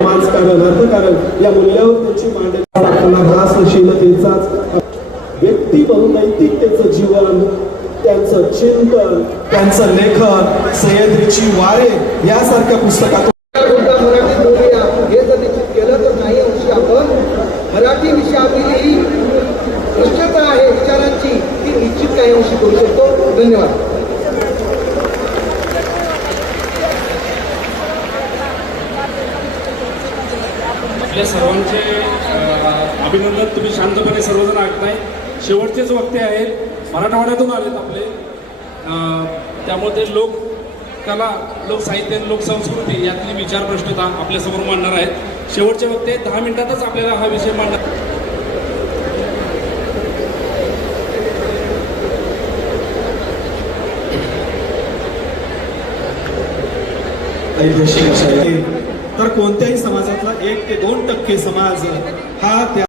समाजकारण अर्थकारण या मूल्यावर त्यांची मांडणी टाकताना रासशीलतेचाच व्यक्ती बहुनैतिकतेचं जीवन, त्यांचं चिंतन, त्यांचं लेखन सह्याद्रीची वारे यासारख्या पुस्तकातून मराठी बोलूया हे जर निश्चित केलं तर काही अंशी आपण मराठी विषयावरील ही निश्चितता आहे विचारांची ती निश्चित काही अंशी करू शकतो. धन्यवाद. आपल्या सर्वांचे अभिनंदन. तुम्ही शांतपणे सर्वजण ऐकताय. शेवटचेच वक्ते आहेत, मराठवाड्यातून आलेत आपले. त्यामध्ये लोककला, लोकसाहित्य, लोकसंस्कृती यातली विचार प्रश्नता आपल्यासमोर मांडणार आहेत. शेवटचे वक्ते 10 मिनिटातच आपल्याला हा विषय मांडणार. ऐतिहासिक अशा तर कोणत्याही समाजातला 1 ते 2% समाज हा त्या